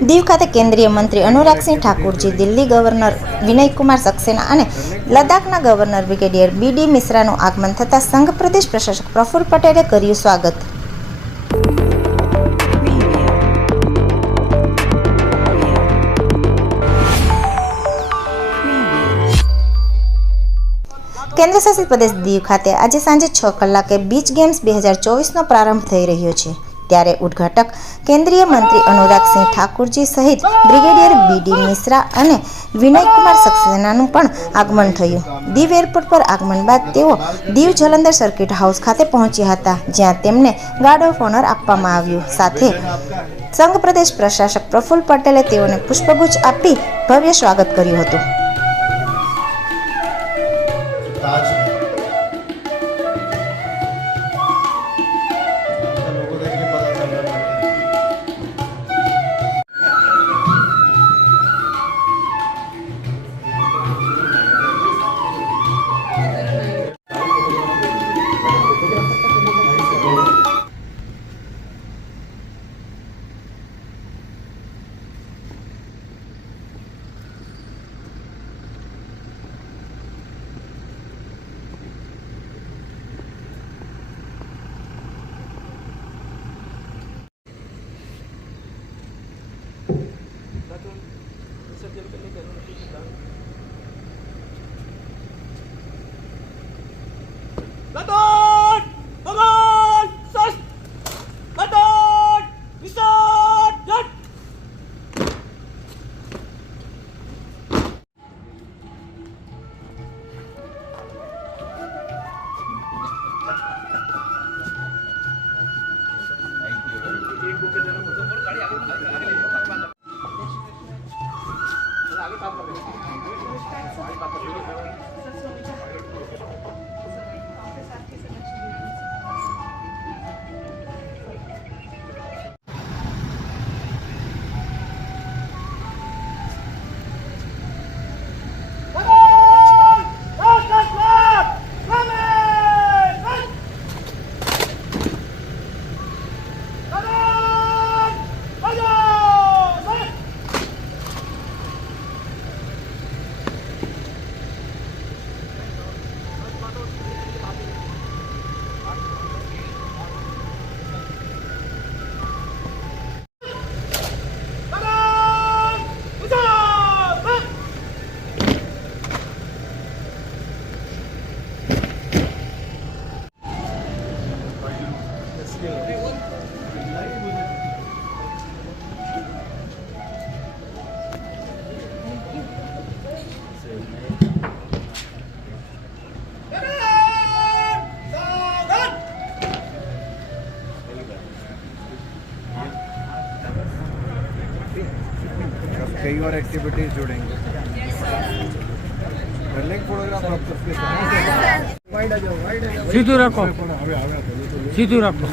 દીવ ખાતે કેન્દ્રીય મંત્રી અનુરાગસિંહ ઠાકુરજી, દિલ્હી ગવર્નર વિનયકુમાર સક્સેના અને લદ્દાખના ગવર્નર બ્રિગેડિયર બી ડી મિશ્રાનું આગમન થતાં સંઘ પ્રદેશ પ્રશાસક પ્રફુલ્લ પટેલે કર્યું સ્વાગત. કેન્દ્રશાસિત પ્રદેશ દીવ ખાતે આજે સાંજે છ કલાકે બીચ ગેમ્સ બે હજાર ચોવીસનો પ્રારંભ થઈ રહ્યો છે. ત્યારે ઉદ્ઘાટક કેન્દ્રીય મંત્રી અનુરાગસિંહ ઠાકુરજી સહિત બ્રિગેડિયર બી ડી મિશ્રા અને વિનયકુમાર સક્સેનાનું પણ આગમન થયું. દીવ એરપોર્ટ પર આગમન બાદ તેઓ દીવ જલંધર સર્કિટ હાઉસ ખાતે પહોંચ્યા હતા, જ્યાં તેમને ગાર્ડ ઓફ ઓનર આપવામાં આવ્યું. સાથે સંઘ પ્રદેશ પ્રશાસક પ્રફુલ્લ પટેલે તેઓને પુષ્પગુચ્છ આપી ભવ્ય સ્વાગત કર્યું હતું. sa dyan ka nila nung. Lato! कई और एक्टिविटीज जुड़ेंगे कर लेंगे फोटोग्राफ आप सबके साथ वाइड आ जाओ वाइड आ जाओ સીધું રાખો હવે હવે સીધું રાખો